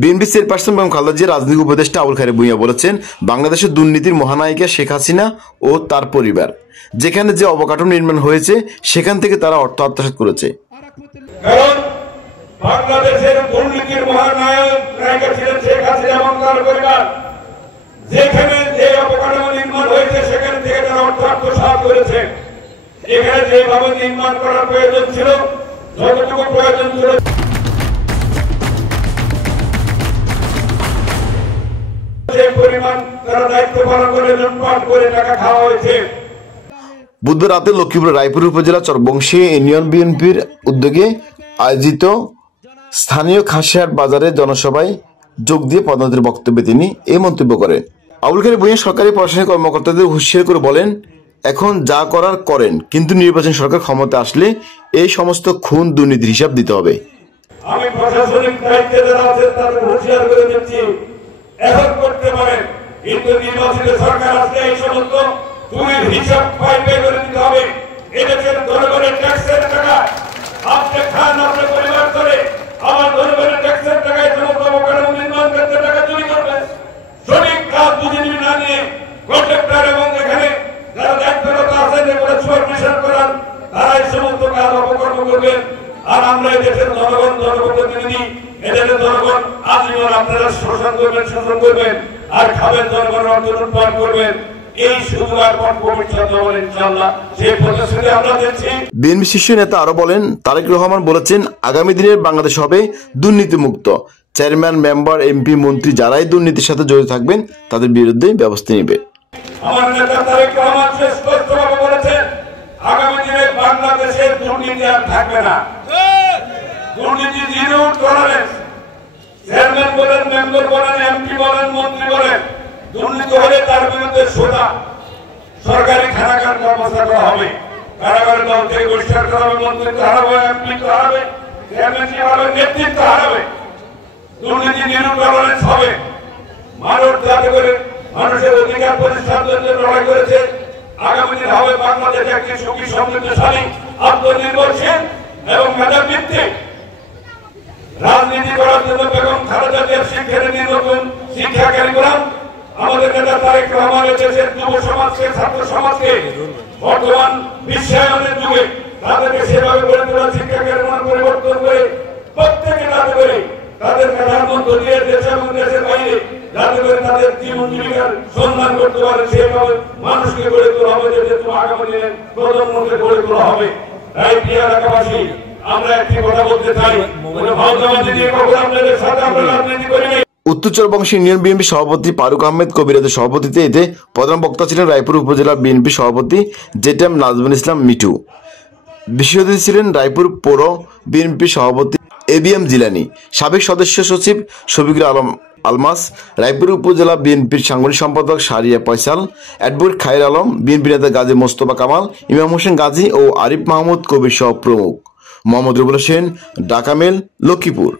BNP chairperson Begum Khaleda জিয়ার রাজনৈতিক উপদেষ্টা আবুল খায়ের ভূঁইয়া বলেছেন, বাংলাদেশের দুর্নীতির মহানায়িকা শেখ হাসিনা ও তার পরিবার যেখানে যে অবকাঠামো নির্মাণ হয়েছে সেখান থেকে তারা অর্থ আত্মসাৎ করেছে। কারণ বাংলাদেশের দুর্নীতির মহানায়িকা ছিলেন শেখ হাসিনা এবং তার পরিবার। যেখানে যে অবকাঠামো নির্মাণ হয়েছে সেখান থেকে তারা অর্থ আত্মসাৎ করেছে। এখানে যেভাবে নির্মাণ করার প্রয়োজন ছিল, যতটুকু প্রয়োজন ছিল বুধবার রাতে লক্ষ্মীপুর রায়পুর উপজেলা চরবংশী ইউনিয়ন বিএনপির উদ্যোগে আয়োজিত স্থানীয় খাসিয়াহাট বাজারে জনসভায় যোগ দিয়ে প্রধানমন্ত্রীর বক্তব্যে তিনি এই মন্তব্য করেন। আবুল খায়ের ভূঁইয়া সরকারি প্রশাসনিক কর্মকর্তাদের হুঁশিয়ার করে বলেন, এখন যা করার করেন, কিন্তু নির্বাচন সরকার ক্ষমতা আসলে এই সমস্ত খুন দুর্নীতির হিসাব দিতে হবে। আমি প্রশাসনিক দায়িত্বে যারা আছেন তাদের হুঁশিয়ার করে দিচ্ছি, এখন করতে পারেন, কিন্তু নির্বাচিত সরকার আসলে এই সমস্ত খুনের হিসাব পাইপে করে দিতে হবে। এদেশের জনগণের ট্যাক্সের টাকা আপনি খান, আপনার পরিবার করে, আমার জনগণের ট্যাক্সের টাকায় সমস্ত অবকাঠামো নির্মাণ করতে টাকা চুরি করবে। সঠিক কাজ বুঝে না নিয়ে কন্ট্রাক্টর এবং এখানে যারা দায়িত্বরত আছেন এগুলো সুপারভিশন করান, তারা এই সমস্ত কাজ অপকর্ম করবেন। আর আমরা এদেশের জনগণ, জনপ্রতিনিধি, এদেশের জনগণ আজীবন আপনারা শোষণ করবেন, শোষণ করবেন আর খাবেন, জনগণের অর্থ লুটপাট করবেন। এই সুযোগ আর ভবিষ্যৎ জনগণ ইনশাআল্লাহ সেই প্রতিশ্রুতি আমরা দিচ্ছি। বিএনপি শীর্ষ নেতা আরো বলেন, তারেক রহমান বলেছেন, আগামী দিনের বাংলাদেশ হবে দুর্নীতিমুক্ত। চেয়ারম্যান, মেম্বার, এমপি, মন্ত্রী যারাই দুর্নীতির সাথে জড়িত থাকবেন তাদের বিরুদ্ধে ব্যবস্থা নেবে। আমার নেতা তারেক রহমান স্পষ্টভাবে বলেছেন, আগামী দিনে বাংলাদেশের দুর্নীতি আর থাকবে না। দুর্নীতি জিরো টলারেন্স। চেয়ারম্যান বলেন, মেম্বার বলেন, এমপি বলেন, মন্ত্রী বলেন, দুর্নীতি হলে তার বিরুদ্ধে সোজা সরকারি কারাগার ব্যবস্থা করা হবে। কারাগারের দল থেকে বহিষ্কার করা হবে, মন্ত্রিত্ব হারাবে, এমপিত্ব হারাবে, চেয়ারম্যানশিপ হারাবে, নেতৃত্ব হারাবে। দুর্নীতি জিরো টলারেন্স হবে। মানুষ যাতে করে মানুষের অধিকার প্রতিষ্ঠার জন্য লড়াই করেছে, আগামী দিন হবে বাংলাদেশ একটি সুখী, সমৃদ্ধশালী, আত্মনির্ভরশীল এবং মেধাভিত্তিক রাজনীতি করার জন্য বেগম খালেদা জিয়ার শিক্ষার নির্বাচন, শিক্ষা কারিকুলাম, আমাদের নেতা তারেক রহমান দেশের যুব সমাজকে, ছাত্র সমাজকে বর্তমান বিশ্বায়নের যুগে তাদেরকে সেভাবে গড়ে তোলা, শিক্ষা কারিকুলাম পরিবর্তন করে প্রত্যেকে যাতে করে তাদের মেধার মধ্য দিয়ে দেশে এবং দেশের বাইরে যাতে করে তাদের জীবন জীবিকার সন্ধান করতে পারে, সেভাবে মানুষকে গড়ে তোলা হবে। যেহেতু আগামী দিনে প্রজন্মকে গড়ে তোলা হবে। তাই প্রিয় এলাকাবাসী, আমরা একটি কথা বলতে চাই, ভাওতাবাদী নিয়ে কখনো আপনাদের সাথে আমরা রাজনীতি করি। উত্তর চরবংশী ইউনিয়ন বিএনপি সভাপতি ফারুক আহমেদ কবিরাজের সভাপতিত্বে এতে প্রধান বক্তা ছিলেন রায়পুর উপজেলা বিএনপি সভাপতি জেটেম নাজমুল ইসলাম মিঠু। বিশেষ অতিথি ছিলেন রায়পুর পৌর বিএনপি সভাপতি এবিএম জিলানি, সাবেক সদস্য সচিব শফিকুল আলম আলমাস, রায়পুর উপজেলা বিএনপির সাংগঠনিক সম্পাদক শাহরিয়া ফয়সাল, অ্যাডভোকেট খায়ের আলম, বিএনপি নেতা গাজী মোস্তফা কামাল, ইমাম হোসেন গাজী ও আরিফ মাহমুদ কবির সহ প্রমুখ। মোহাম্মদ রুবেল হোসেন, ঢাকা মেল, লক্ষ্মীপুর।